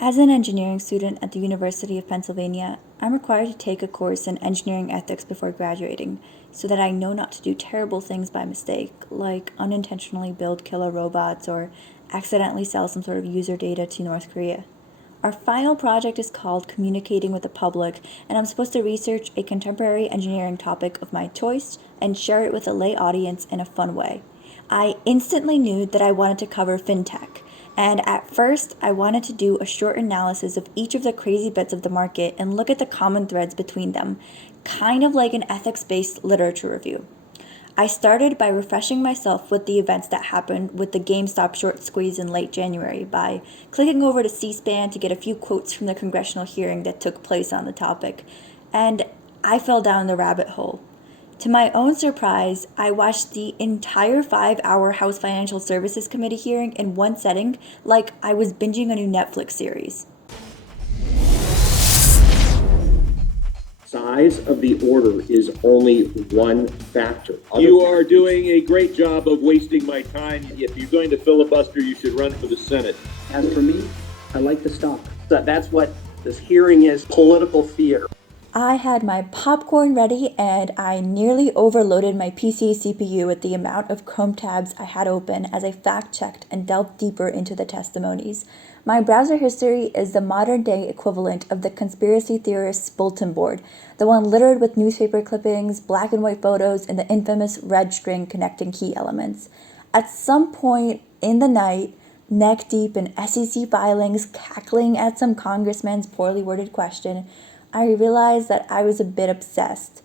As an engineering student at the University of Pennsylvania, I'm required to take a course in engineering ethics before graduating so that I know not to do terrible things by mistake, like unintentionally build killer robots or accidentally sell some sort of user data to North Korea. Our final project is called Communicating with the Public, and I'm supposed to research a contemporary engineering topic of my choice and share it with a lay audience in a fun way. I instantly knew that I wanted to cover fintech, and at first I wanted to do a short analysis of each of the crazy bits of the market and look at the common threads between them, kind of like an ethics based literature review. I started by refreshing myself with the events that happened with the GameStop short squeeze in late January by clicking over to C-SPAN to get a few quotes from the Congressional hearing that took place on the topic, and I fell down the rabbit hole. To my own surprise, I watched the entire 5 hour House Financial Services Committee hearing in one setting like I was binging a new Netflix series. Size of the order is only one factor. You are doing a great job of wasting my time. If you're going to filibuster, you should run for the Senate. As for me, I like to stop. That's what this hearing is, political theater. I had my popcorn ready and I nearly overloaded my PC CPU with the amount of Chrome tabs I had open as I fact-checked and delved deeper into the testimonies. My browser history is the modern-day equivalent of the conspiracy theorist's bulletin board, the one littered with newspaper clippings, black and white photos, and the infamous red string connecting key elements. At some point in the night, neck deep in SEC filings, cackling at some congressman's poorly worded question, I realized that I was a bit obsessed.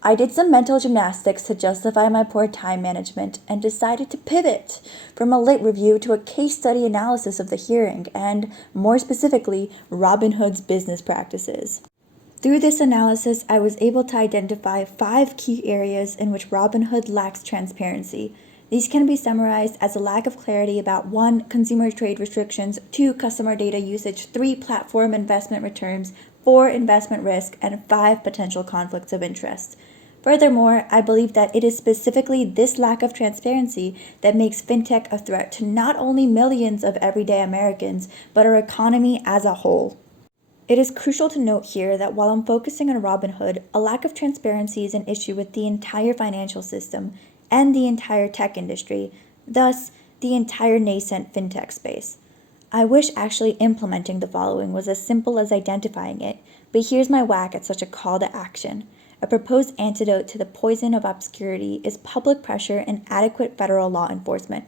I did some mental gymnastics to justify my poor time management and decided to pivot from a lit review to a case study analysis of the hearing and, more specifically, Robinhood's business practices. Through this analysis, I was able to identify 5 key areas in which Robinhood lacks transparency. These can be summarized as a lack of clarity about 1. Consumer trade restrictions, 2. Customer data usage, 3. Platform investment returns, 4. Investment risk, and 5. Potential conflicts of interest. Furthermore, I believe that it is specifically this lack of transparency that makes fintech a threat to not only millions of everyday Americans, but our economy as a whole. It is crucial to note here that while I'm focusing on Robinhood, a lack of transparency is an issue with the entire financial system and the entire tech industry, thus the entire nascent fintech space. I wish actually implementing the following was as simple as identifying it, but here's my whack at such a call to action. A proposed antidote to the poison of obscurity is public pressure and adequate federal law enforcement.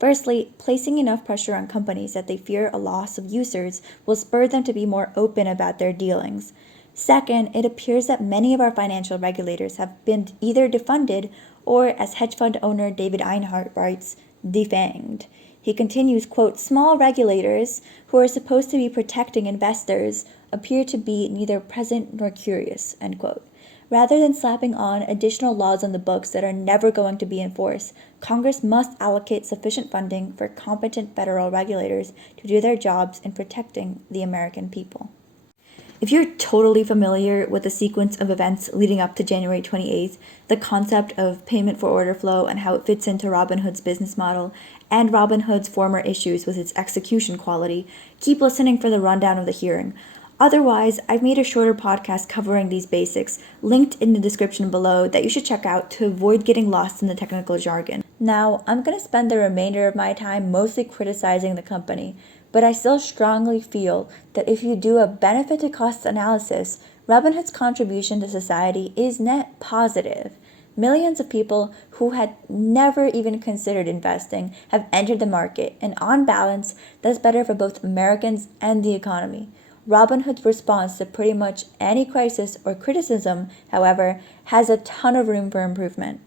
Firstly, placing enough pressure on companies that they fear a loss of users will spur them to be more open about their dealings. Second, it appears that many of our financial regulators have been either defunded or, as hedge fund owner David Einhart writes, defanged. He continues, quote, small regulators who are supposed to be protecting investors appear to be neither present nor curious, end quote. Rather than slapping on additional laws on the books that are never going to be enforced, Congress must allocate sufficient funding for competent federal regulators to do their jobs in protecting the American people. If you're totally familiar with the sequence of events leading up to January 28th, the concept of payment for order flow and how it fits into Robinhood's business model, and Robinhood's former issues with its execution quality, keep listening for the rundown of the hearing. Otherwise, I've made a shorter podcast covering these basics, linked in the description below, that you should check out to avoid getting lost in the technical jargon. Now, I'm going to spend the remainder of my time mostly criticizing the company, but I still strongly feel that if you do a benefit to cost analysis, Robinhood's contribution to society is net positive. Millions of people who had never even considered investing have entered the market, and on balance, that's better for both Americans and the economy. Robinhood's response to pretty much any crisis or criticism, however, has a ton of room for improvement.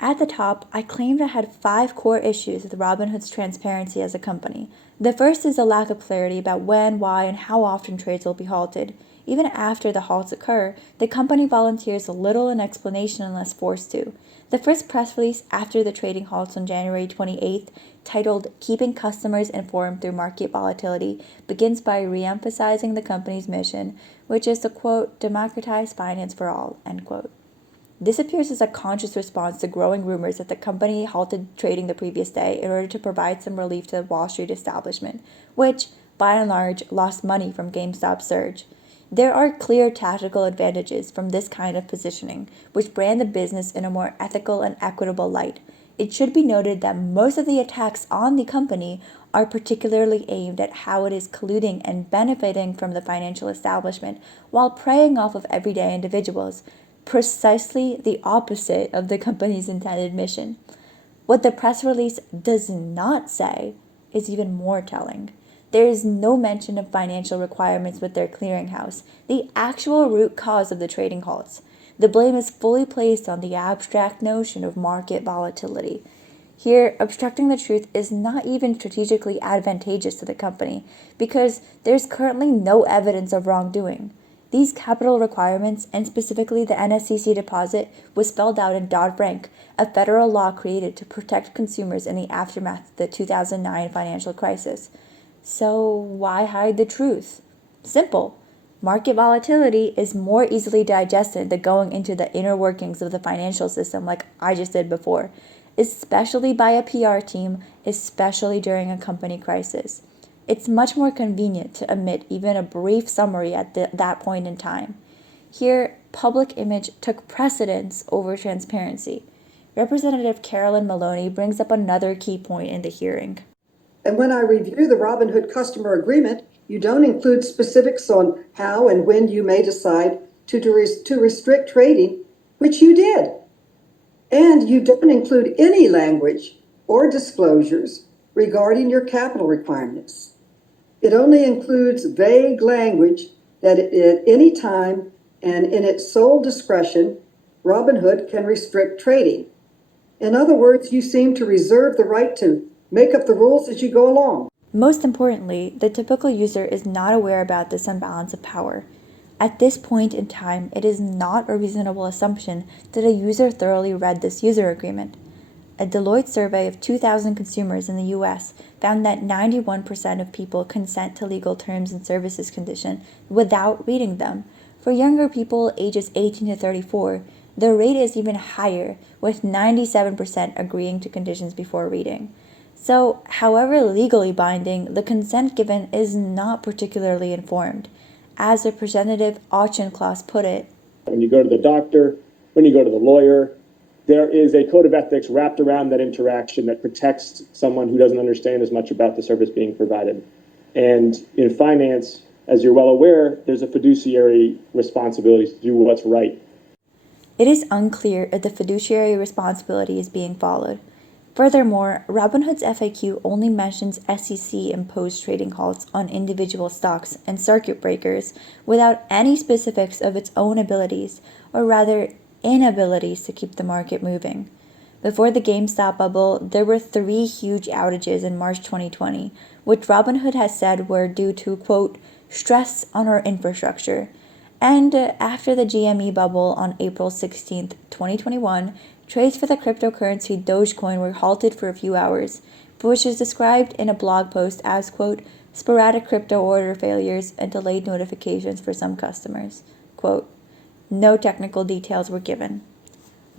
At the top, I claimed I had 5 core issues with Robinhood's transparency as a company. The first is a lack of clarity about when, why, and how often trades will be halted. Even after the halts occur, the company volunteers little in explanation unless forced to. The first press release after the trading halts on January 28th, titled Keeping Customers Informed Through Market Volatility, begins by re-emphasizing the company's mission, which is to, quote, democratize finance for all, end quote. This appears as a conscious response to growing rumors that the company halted trading the previous day in order to provide some relief to the Wall Street establishment, which, by and large, lost money from GameStop's surge. There are clear tactical advantages from this kind of positioning, which brand the business in a more ethical and equitable light. It should be noted that most of the attacks on the company are particularly aimed at how it is colluding and benefiting from the financial establishment while preying off of everyday individuals, precisely the opposite of the company's intended mission. What the press release does not say is even more telling. There is no mention of financial requirements with their clearinghouse, the actual root cause of the trading halts. The blame is fully placed on the abstract notion of market volatility. Here, obstructing the truth is not even strategically advantageous to the company because there's currently no evidence of wrongdoing. These capital requirements, and specifically the NSCC deposit, was spelled out in Dodd-Frank, a federal law created to protect consumers in the aftermath of the 2009 financial crisis. So why hide the truth? Simple. Market volatility is more easily digested than going into the inner workings of the financial system like I just did before, especially by a PR team, especially during a company crisis. It's much more convenient to omit even a brief summary at that point in time. Here, public image took precedence over transparency. Representative Carolyn Maloney brings up another key point in the hearing. And when I review the Robinhood customer agreement, you don't include specifics on how and when you may decide to restrict trading, which you did. And you don't include any language or disclosures regarding your capital requirements. It only includes vague language that at any time and in its sole discretion, Robinhood can restrict trading. In other words, you seem to reserve the right to make up the rules as you go along. Most importantly, the typical user is not aware about this imbalance of power. At this point in time, it is not a reasonable assumption that a user thoroughly read this user agreement. A Deloitte survey of 2,000 consumers in the US found that 91% of people consent to legal terms and services conditions without reading them. For younger people ages 18 to 34, the rate is even higher, with 97% agreeing to conditions before reading. So, however legally binding, the consent given is not particularly informed. As the representative auction clause put it, when you go to the doctor, when you go to the lawyer, there is a code of ethics wrapped around that interaction that protects someone who doesn't understand as much about the service being provided. And in finance, as you're well aware, there's a fiduciary responsibility to do what's right. It is unclear if the fiduciary responsibility is being followed. Furthermore, Robinhood's FAQ only mentions SEC-imposed trading halts on individual stocks and circuit breakers without any specifics of its own abilities, or rather inabilities, to keep the market moving. Before the GameStop bubble, there were 3 huge outages in March 2020, which Robinhood has said were due to, quote, stress on our infrastructure. And after the GME bubble on April 16, 2021, trades for the cryptocurrency Dogecoin were halted for a few hours, which is described in a blog post as, quote, sporadic crypto order failures and delayed notifications for some customers. Quote, no technical details were given.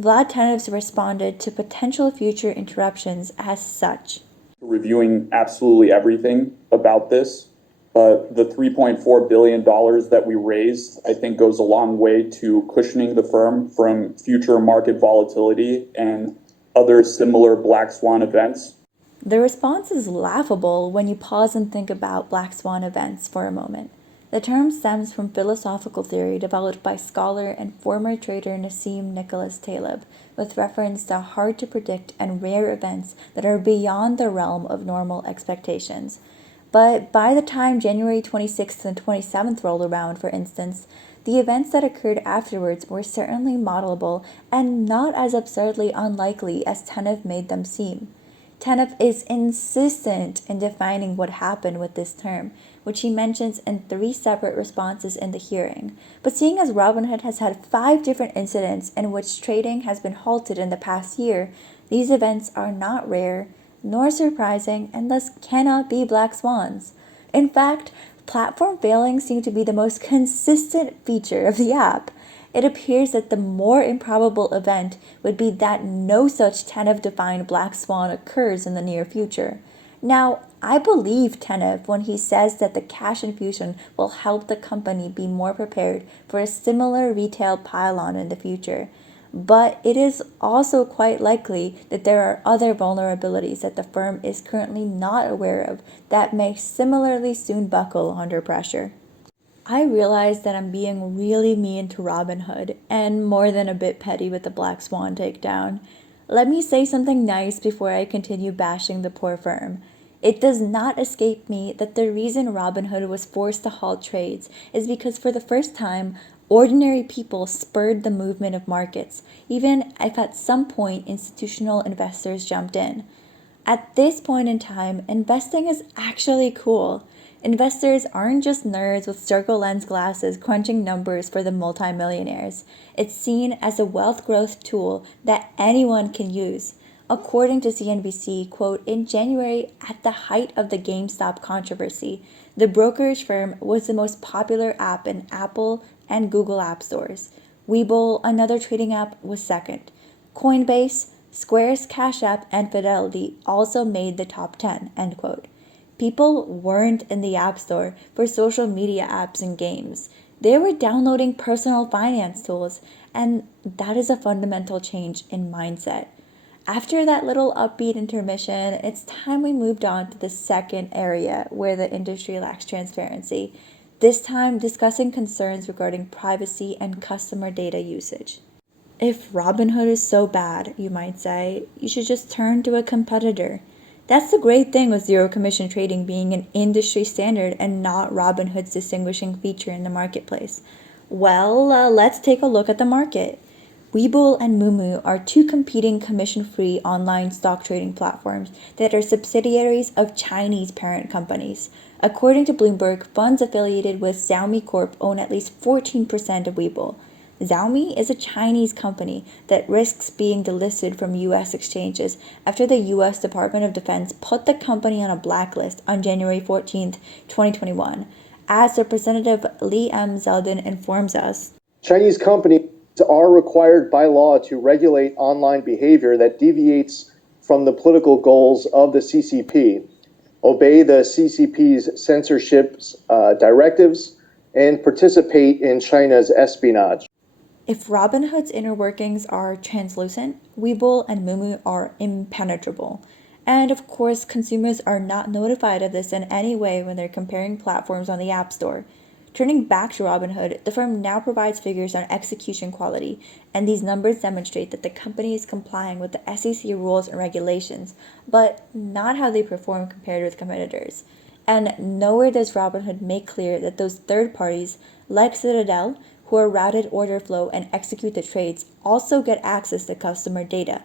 Vlad Tenevs responded to potential future interruptions as such. Reviewing absolutely everything about this. The $3.4 billion that we raised, I think, goes a long way to cushioning the firm from future market volatility and other similar black swan events. The response is laughable when you pause and think about black swan events for a moment. The term stems from philosophical theory developed by scholar and former trader Nassim Nicholas Taleb, with reference to hard-to-predict and rare events that are beyond the realm of normal expectations. But by the time January 26th and 27th rolled around, for instance, the events that occurred afterwards were certainly modelable and not as absurdly unlikely as Tenev made them seem. Tenev is insistent in defining what happened with this term, which he mentions in 3 separate responses in the hearing. But seeing as Robinhood has had 5 different incidents in which trading has been halted in the past year, these events are not rare, nor surprising, and thus cannot be black swans. In fact, platform failings seem to be the most consistent feature of the app. It appears that the more improbable event would be that no such Tenev-defined black swan occurs in the near future. Now, I believe Tenev when he says that the cash infusion will help the company be more prepared for a similar retail pile-on in the future. But it is also quite likely that there are other vulnerabilities that the firm is currently not aware of that may similarly soon buckle under pressure. I realize that I'm being really mean to Robinhood and more than a bit petty with the Black Swan takedown. Let me say something nice before I continue bashing the poor firm. It does not escape me that the reason Robinhood was forced to halt trades is because for the first time, ordinary people spurred the movement of markets, even if at some point institutional investors jumped in. At this point in time, investing is actually cool. Investors aren't just nerds with circle lens glasses crunching numbers for the multimillionaires. It's seen as a wealth growth tool that anyone can use. According to CNBC, quote, in January, at the height of the GameStop controversy, the brokerage firm was the most popular app in Apple and Google app stores. Webull, another trading app, was second. Coinbase, Square's Cash App, and Fidelity also made the top 10, end quote. People weren't in the App Store for social media apps and games. They were downloading personal finance tools, and that is a fundamental change in mindset. After that little upbeat intermission, it's time we moved on to the second area where the industry lacks transparency, this time discussing concerns regarding privacy and customer data usage. If Robinhood is so bad, you might say, you should just turn to a competitor. That's the great thing with zero commission trading being an industry standard and not Robinhood's distinguishing feature in the marketplace. Well, let's take a look at the market. Webull and Moomoo are two competing commission-free online stock trading platforms that are subsidiaries of Chinese parent companies. According to Bloomberg, funds affiliated with Xiaomi Corp own at least 14% of Webull. Xiaomi is a Chinese company that risks being delisted from U.S. exchanges after the U.S. Department of Defense put the company on a blacklist on January 14, 2021. As Representative Li M. Zeldin informs us, Chinese companies are required by law to regulate online behavior that deviates from the political goals of the CCP, obey the CCP's censorship directives, and participate in China's espionage. if Robinhood's inner workings are translucent, Webull and Moomoo are impenetrable. And of course, consumers are not notified of this in any way when they're comparing platforms on the App Store. Turning back to Robinhood, the firm now provides figures on execution quality, and these numbers demonstrate that the company is complying with the SEC rules and regulations, but not how they perform compared with competitors. And nowhere does Robinhood make clear that those third parties, like Citadel, who are routed order flow and execute the trades, also get access to customer data.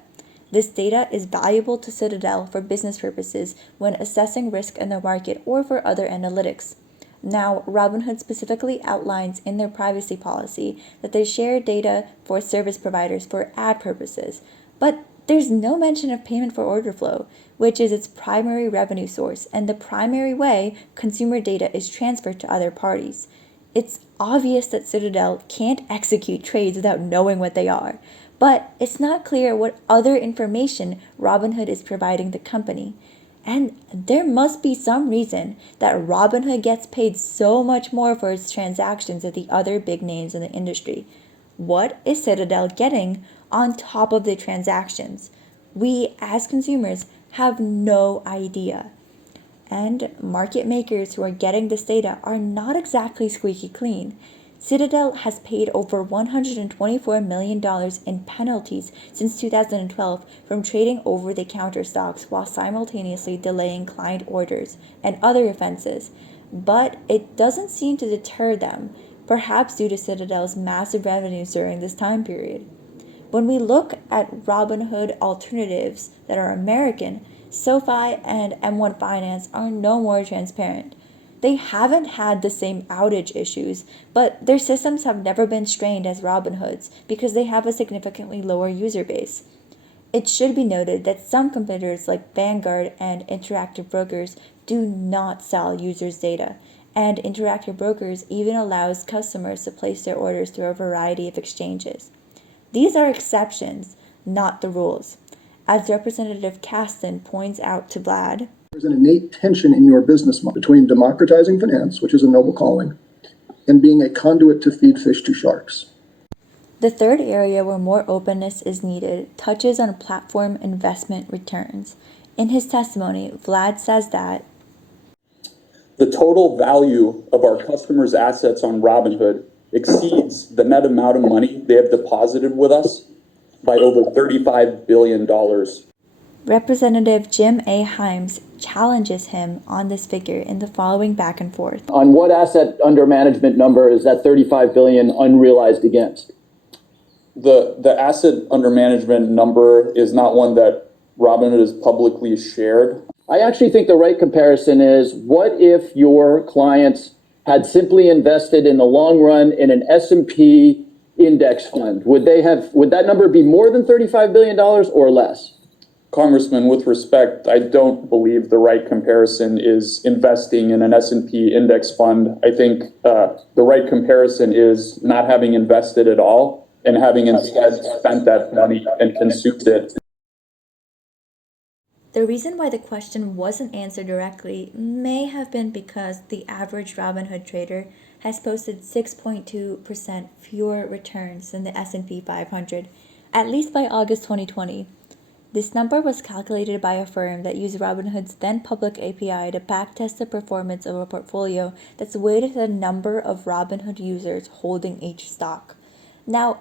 This data is valuable to Citadel for business purposes when assessing risk in the market or for other analytics. Now, Robinhood specifically outlines in their privacy policy that they share data for service providers for ad purposes, but there's no mention of payment for order flow, which is its primary revenue source and the primary way consumer data is transferred to other parties. It's obvious that Citadel can't execute trades without knowing what they are, but it's not clear what other information Robinhood is providing the company. And there must be some reason that Robinhood gets paid so much more for its transactions than the other big names in the industry. What is Citadel getting on top of the transactions? We, as consumers, have no idea. And market makers who are getting this data are not exactly squeaky clean. Citadel has paid over $124 million in penalties since 2012 from trading over-the-counter stocks while simultaneously delaying client orders and other offenses. But it doesn't seem to deter them, perhaps due to Citadel's massive revenues during this time period. When we look at Robinhood alternatives that are American, SoFi and M1 Finance are no more transparent. They haven't had the same outage issues, but their systems have never been strained as Robinhood's because they have a significantly lower user base. It should be noted that some competitors like Vanguard and Interactive Brokers do not sell users' data, and Interactive Brokers even allows customers to place their orders through a variety of exchanges. These are exceptions, not the rules. As Representative Caston points out to Vlad, There's an innate tension in your business model between democratizing finance, which is a noble calling, and being a conduit to feed fish to sharks. The third area where more openness is needed touches on platform investment returns. In his testimony, Vlad says that the total value of our customers' assets on Robinhood exceeds the net amount of money they have deposited with us by over $35 billion. Representative Jim A. Himes challenges him on this figure in the following back and forth. On what asset under management number is that 35 billion unrealized against? The asset under management number is not one that Robinhood has publicly shared. I actually think the right comparison is, what if your clients had simply invested in the long run in an S&P index fund? Would that number be more than $35 billion or less? Congressman, with respect, I don't believe the right comparison is investing in an S&P index fund. I think the right comparison is not having invested at all and having instead spent that money and consumed it. The reason why the question wasn't answered directly may have been because the average Robinhood trader has posted 6.2% fewer returns than the S&P 500, at least by August 2020. This number was calculated by a firm that used Robinhood's then public API to backtest the performance of a portfolio that's weighted the number of Robinhood users holding each stock. Now,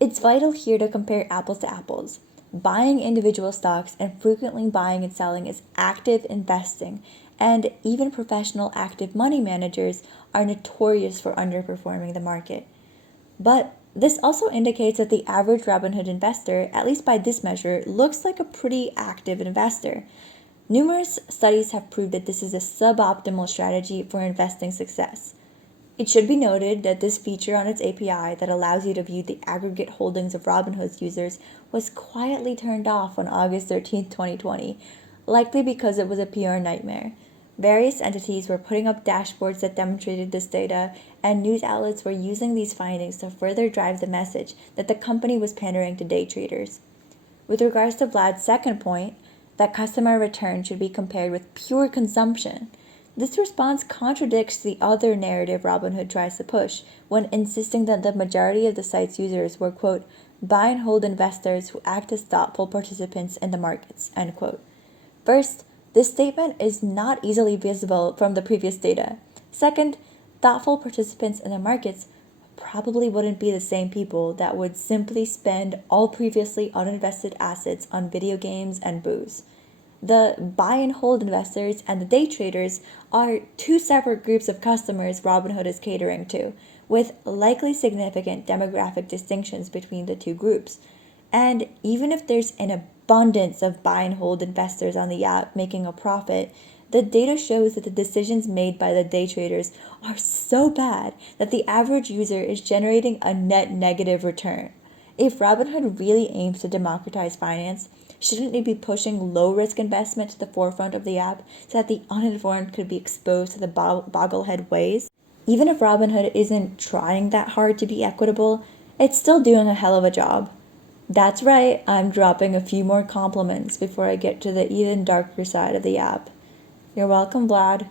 it's vital here to compare apples to apples. Buying individual stocks and frequently buying and selling is active investing, and even professional active money managers are notorious for underperforming the market. But this also indicates that the average Robinhood investor, at least by this measure, looks like a pretty active investor. Numerous studies have proved that this is a suboptimal strategy for investing success. It should be noted that this feature on its API that allows you to view the aggregate holdings of Robinhood's users was quietly turned off on August 13, 2020, likely because it was a PR nightmare. Various entities were putting up dashboards that demonstrated this data, and news outlets were using these findings to further drive the message that the company was pandering to day traders. With regards to Vlad's second point, that customer return should be compared with pure consumption, this response contradicts the other narrative Robinhood tries to push when insisting that the majority of the site's users were, quote, buy and hold investors who act as thoughtful participants in the markets, end quote. First, this statement is not easily visible from the previous data. Second, thoughtful participants in the markets probably wouldn't be the same people that would simply spend all previously uninvested assets on video games and booze. The buy and hold investors and the day traders are two separate groups of customers Robinhood is catering to, with likely significant demographic distinctions between the two groups. And even if there's an abundance of buy and hold investors on the app making a profit, the data shows that the decisions made by the day traders are so bad that the average user is generating a net negative return. If Robinhood really aims to democratize finance, shouldn't it be pushing low-risk investment to the forefront of the app so that the uninformed could be exposed to the bogglehead ways? Even if Robinhood isn't trying that hard to be equitable, it's still doing a hell of a job. That's right, I'm dropping a few more compliments before I get to the even darker side of the app. You're welcome, Vlad.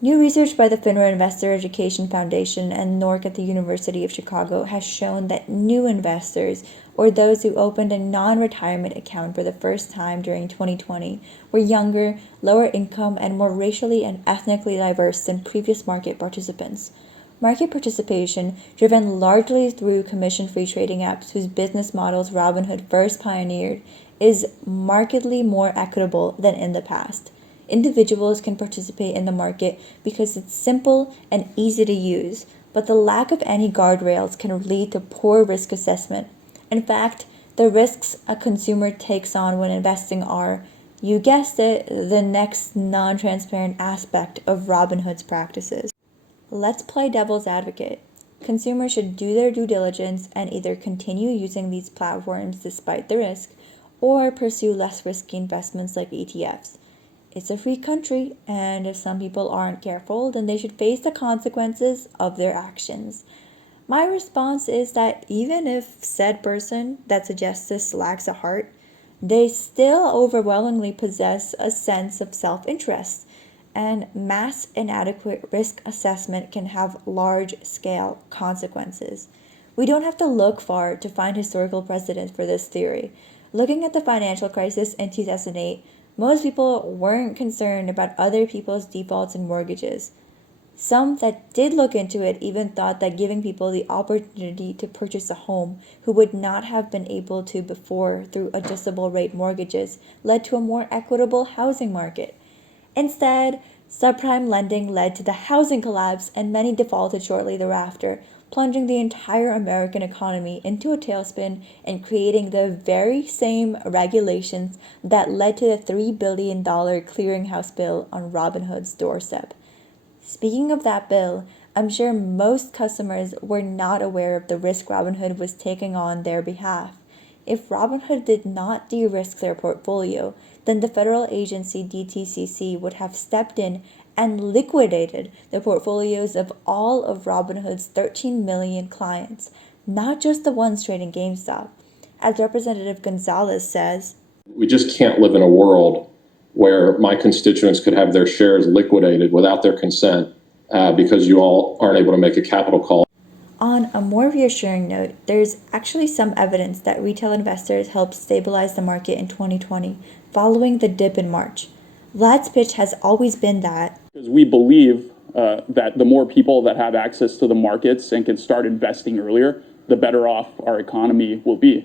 New research by the FINRA Investor Education Foundation and NORC at the University of Chicago has shown that new investors, or those who opened a non-retirement account for the first time during 2020, were younger, lower income, and more racially and ethnically diverse than previous market participants. Market participation, driven largely through commission-free trading apps whose business models Robinhood first pioneered, is markedly more equitable than in the past. Individuals can participate in the market because it's simple and easy to use, but the lack of any guardrails can lead to poor risk assessment. In fact, the risks a consumer takes on when investing are, you guessed it, the next non-transparent aspect of Robinhood's practices. Let's play devil's advocate. Consumers should do their due diligence and either continue using these platforms despite the risk, or pursue less risky investments like ETFs. It's a free country, and if some people aren't careful, then they should face the consequences of their actions. My response is that even if said person that suggests this lacks a heart, they still overwhelmingly possess a sense of self-interest, and mass inadequate risk assessment can have large-scale consequences. We don't have to look far to find historical precedent for this theory. Looking at the financial crisis in 2008, most people weren't concerned about other people's defaults and mortgages. Some that did look into it even thought that giving people the opportunity to purchase a home who would not have been able to before through adjustable rate mortgages led to a more equitable housing market. Instead, subprime lending led to the housing collapse and many defaulted shortly thereafter, plunging the entire American economy into a tailspin and creating the very same regulations that led to the $3 billion clearinghouse bill on Robinhood's doorstep. Speaking of that bill, I'm sure most customers were not aware of the risk Robinhood was taking on their behalf. If Robinhood did not de-risk their portfolio, then the federal agency DTCC would have stepped in and liquidated the portfolios of all of Robinhood's 13 million clients, not just the ones trading GameStop. As Representative Gonzalez says, we just can't live in a world where my constituents could have their shares liquidated without their consent because you all aren't able to make a capital call. On a more reassuring note, there's actually some evidence that retail investors helped stabilize the market in 2020 following the dip in March. Vlad's pitch has always been that Because we believe that the more people that have access to the markets and can start investing earlier, the better off our economy will be.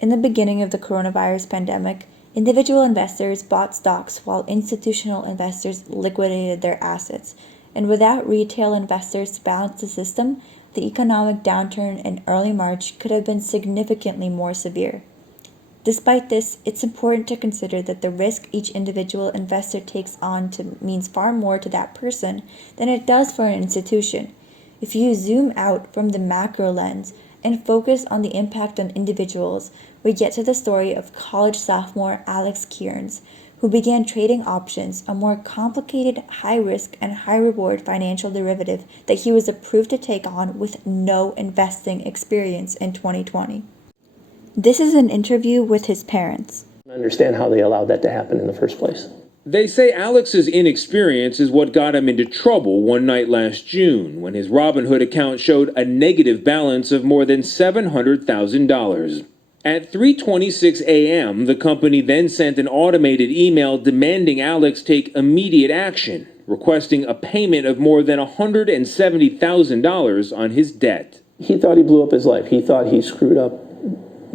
in the beginning of the coronavirus pandemic, individual investors bought stocks while institutional investors liquidated their assets. And without retail investors to balance the system, the economic downturn in early March could have been significantly more severe. Despite this, it's important to consider that the risk each individual investor takes on means far more to that person than it does for an institution. If you zoom out from the macro lens and focus on the impact on individuals, we get to the story of college sophomore Alex Kearns, who began trading options, a more complicated, high-risk and high-reward financial derivative that he was approved to take on with no investing experience in 2020. This is an interview with his parents. I understand how they allowed that to happen in the first place. They say Alex's inexperience is what got him into trouble one night last June when his Robinhood account showed a negative balance of more than $700,000. At 3:26 a.m., the company then sent an automated email demanding Alex take immediate action, requesting a payment of more than $170,000 on his debt. He thought he blew up his life. He thought he screwed up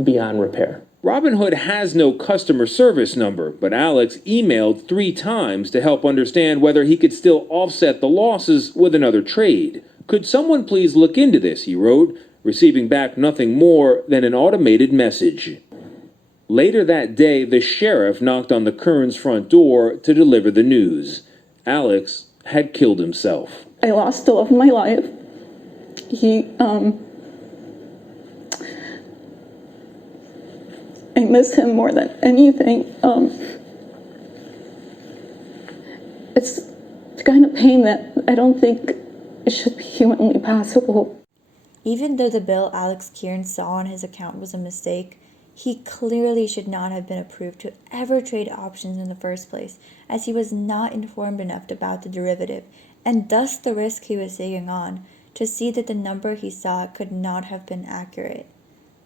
beyond repair. Robinhood has no customer service number, but Alex emailed 3 times to help understand whether he could still offset the losses with another trade. Could someone please look into this, he wrote, receiving back nothing more than an automated message. Later that day, the sheriff knocked on the Kearns front door to deliver the news. Alex had killed himself. I lost the love of my life. I miss him more than anything. It's the kind of pain that I don't think it should be humanly possible. Even though the bill Alex Kearns saw on his account was a mistake, he clearly should not have been approved to ever trade options in the first place, as he was not informed enough about the derivative, and thus the risk he was taking on, to see that the number he saw could not have been accurate.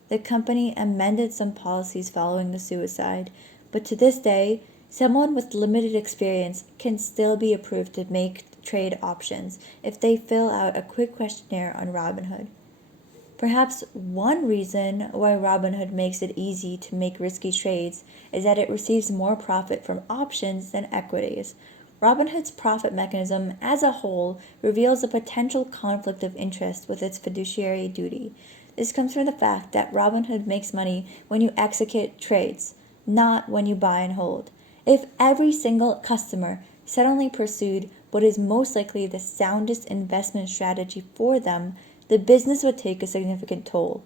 The company amended some policies following the suicide, but to this day, someone with limited experience can still be approved to make trade options if they fill out a quick questionnaire on Robinhood. Perhaps one reason why Robinhood makes it easy to make risky trades is that it receives more profit from options than equities. Robinhood's profit mechanism as a whole reveals a potential conflict of interest with its fiduciary duty. This comes from the fact that Robinhood makes money when you execute trades, not when you buy and hold. If every single customer suddenly pursued what is most likely the soundest investment strategy for them, the business would take a significant toll.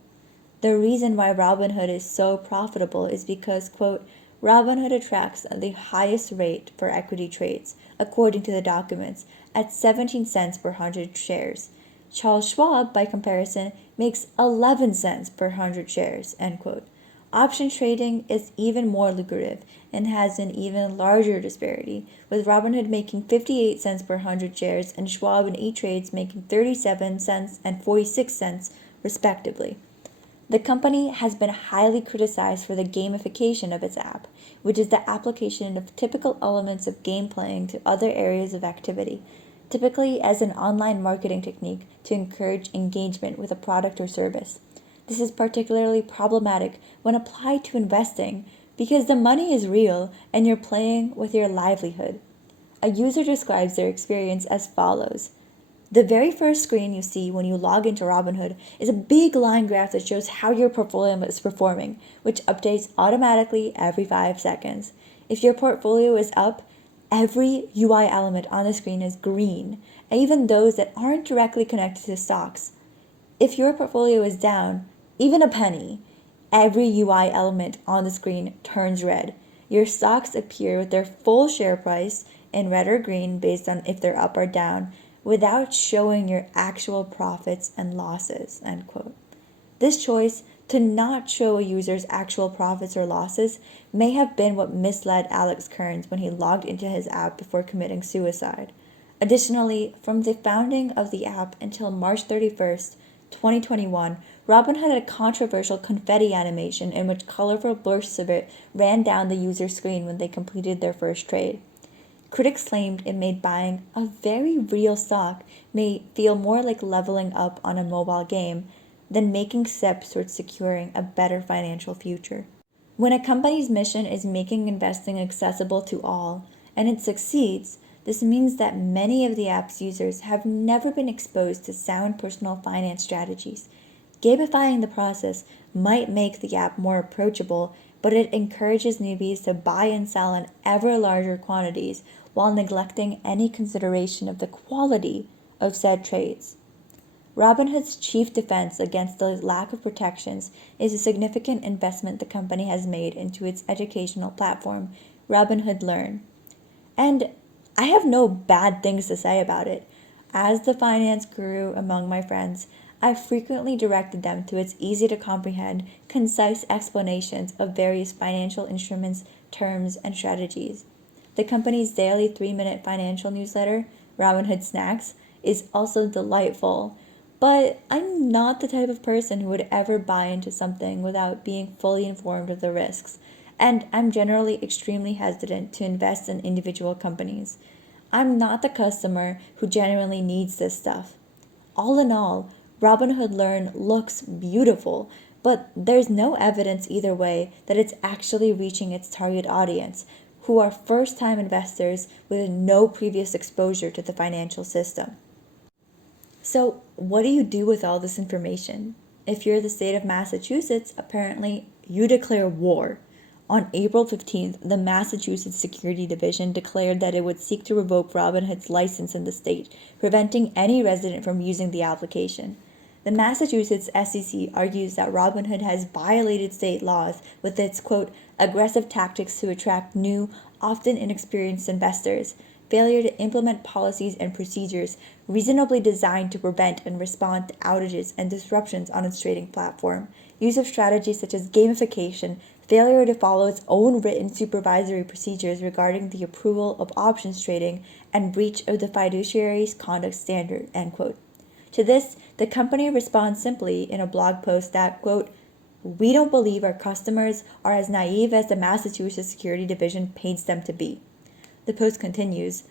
The reason why Robinhood is so profitable is because, quote, Robinhood attracts the highest rate for equity trades, according to the documents, at 17 cents per 100 shares. Charles Schwab, by comparison, makes 11 cents per 100 shares, end quote. Options trading is even more lucrative and has an even larger disparity, with Robinhood making 58 cents per 100 shares and Schwab and E-Trades making 37 cents and 46 cents, respectively. The company has been highly criticized for the gamification of its app, which is the application of typical elements of game playing to other areas of activity, typically as an online marketing technique to encourage engagement with a product or service. This is particularly problematic when applied to investing because the money is real and you're playing with your livelihood. A user describes their experience as follows. The very first screen you see when you log into Robinhood is a big line graph that shows how your portfolio is performing, which updates automatically every 5 seconds. If your portfolio is up, every UI element on the screen is green, and even those that aren't directly connected to stocks. If your portfolio is down, even a penny, every UI element on the screen turns red. Your stocks appear with their full share price in red or green based on if they're up or down, without showing your actual profits and losses, end quote. This choice to not show a user's actual profits or losses may have been what misled Alex Kearns when he logged into his app before committing suicide. Additionally, from the founding of the app until March 31st, 2021, Robinhood had a controversial confetti animation in which colorful bursts of it ran down the user's screen when they completed their first trade. Critics claimed it made buying a very real stock may feel more like leveling up on a mobile game than making steps towards securing a better financial future. When a company's mission is making investing accessible to all, and it succeeds, this means that many of the app's users have never been exposed to sound personal finance strategies. Gamifying the process might make the app more approachable, but it encourages newbies to buy and sell in ever larger quantities while neglecting any consideration of the quality of said trades. Robinhood's chief defense against the lack of protections is a significant investment the company has made into its educational platform, Robinhood Learn. And I have no bad things to say about it. As the finance guru among my friends, I frequently directed them to its easy-to-comprehend, concise explanations of various financial instruments, terms, and strategies. The company's daily 3-minute financial newsletter, Robinhood Snacks, is also delightful, but I'm not the type of person who would ever buy into something without being fully informed of the risks, and I'm generally extremely hesitant to invest in individual companies. I'm not the customer who genuinely needs this stuff. All in all, Robinhood Learn looks beautiful, but there's no evidence either way that it's actually reaching its target audience, who are first-time investors with no previous exposure to the financial system. So, what do you do with all this information? If you're the state of Massachusetts, apparently you declare war. On April 15th, the Massachusetts Security Division declared that it would seek to revoke Robinhood's license in the state, preventing any resident from using the application. The Massachusetts SEC argues that Robinhood has violated state laws with its, quote, aggressive tactics to attract new, often inexperienced investors, failure to implement policies and procedures reasonably designed to prevent and respond to outages and disruptions on its trading platform, use of strategies such as gamification, failure to follow its own written supervisory procedures regarding the approval of options trading, and breach of the fiduciary's conduct standard, end quote. To this, the company responds simply in a blog post that, quote, we don't believe our customers are as naive as the Massachusetts Security Division paints them to be. The post continues,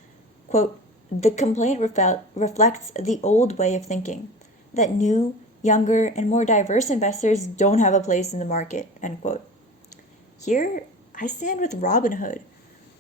quote, the complaint reflects the old way of thinking, that new, younger, and more diverse investors don't have a place in the market, end quote. Here, I stand with Robinhood.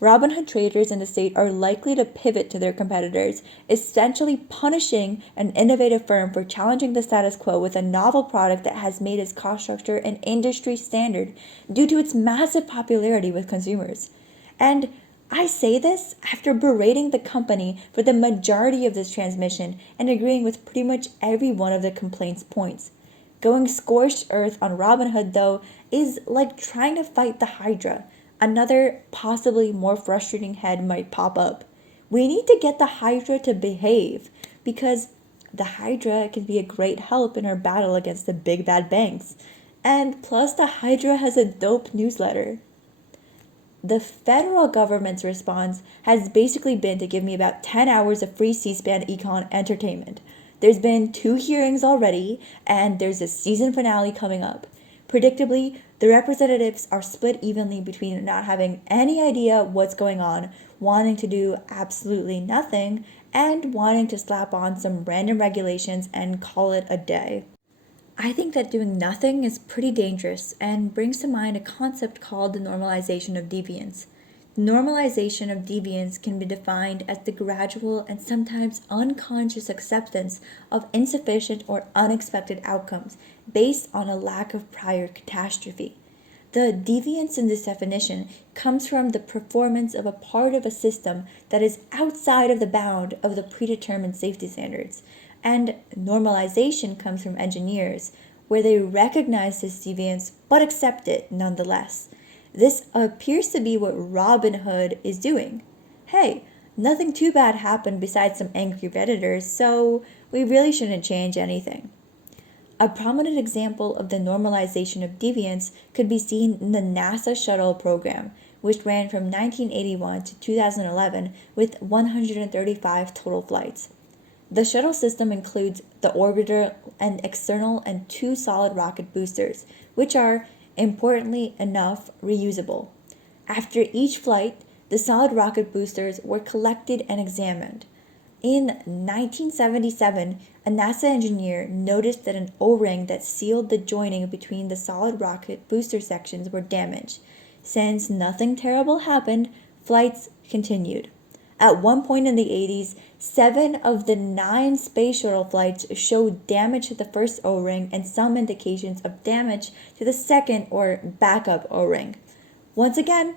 Robinhood traders in the state are likely to pivot to their competitors, essentially punishing an innovative firm for challenging the status quo with a novel product that has made its cost structure an industry standard due to its massive popularity with consumers. And I say this after berating the company for the majority of this transmission and agreeing with pretty much every one of the complaint's points. Going scorched earth on Robinhood, though, is like trying to fight the Hydra. Another, possibly more frustrating head might pop up. We need to get the Hydra to behave, because the Hydra can be a great help in our battle against the big bad banks. And plus, the Hydra has a dope newsletter. The federal government's response has basically been to give me about 10 hours of free C-SPAN econ entertainment. There's been 2 hearings already, and there's a season finale coming up. Predictably, the representatives are split evenly between not having any idea what's going on, wanting to do absolutely nothing, and wanting to slap on some random regulations and call it a day. I think that doing nothing is pretty dangerous and brings to mind a concept called the normalization of deviance. Normalization of deviance can be defined as the gradual and sometimes unconscious acceptance of insufficient or unexpected outcomes based on a lack of prior catastrophe. The deviance in this definition comes from the performance of a part of a system that is outside of the bound of the predetermined safety standards. And normalization comes from engineers, where they recognize this deviance but accept it nonetheless. This appears to be what Robinhood is doing. Hey, nothing too bad happened besides some angry Redditors, so we really shouldn't change anything. A prominent example of the normalization of deviance could be seen in the NASA shuttle program, which ran from 1981 to 2011 with 135 total flights. The shuttle system includes the orbiter, an external, and 2 solid rocket boosters, which are, importantly enough, reusable. After each flight, the solid rocket boosters were collected and examined. In 1977, a NASA engineer noticed that an O-ring that sealed the joining between the solid rocket booster sections were damaged. Since nothing terrible happened, flights continued. At one point in the 80s, 7 of the 9 space shuttle flights showed damage to the first O-ring and some indications of damage to the second or backup O-ring. Once again,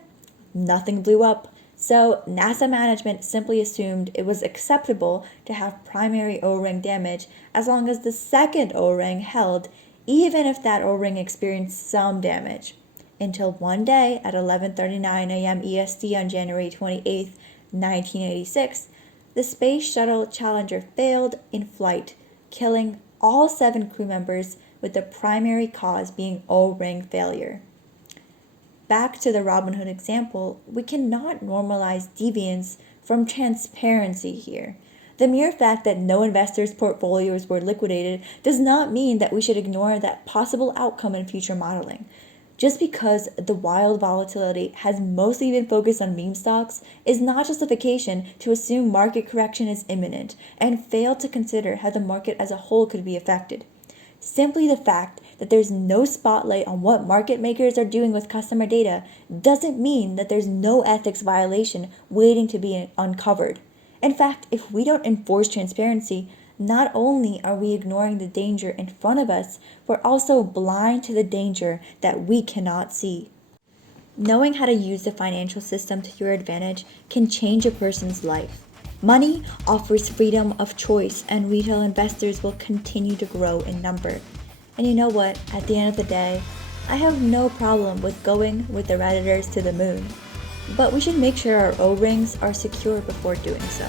nothing blew up, so NASA management simply assumed it was acceptable to have primary O-ring damage as long as the second O-ring held, even if that O-ring experienced some damage. Until one day at 11:39 a.m. EST on January 28, 1986, the Space Shuttle Challenger failed in flight, killing all 7 crew members, with the primary cause being O-ring failure. Back to the Robinhood example, we cannot normalize deviance from transparency here. The mere fact that no investors' portfolios were liquidated does not mean that we should ignore that possible outcome in future modeling. Just because the wild volatility has mostly been focused on meme stocks is not justification to assume market correction is imminent and fail to consider how the market as a whole could be affected. Simply the fact that there's no spotlight on what market makers are doing with customer data doesn't mean that there's no ethics violation waiting to be uncovered. In fact, if we don't enforce transparency, not only are we ignoring the danger in front of us, we're also blind to the danger that we cannot see. Knowing how to use the financial system to your advantage can change a person's life. Money offers freedom of choice, and retail investors will continue to grow in number. And you know what? At the end of the day, I have no problem with going with the Redditors to the moon. But we should make sure our O-rings are secure before doing so.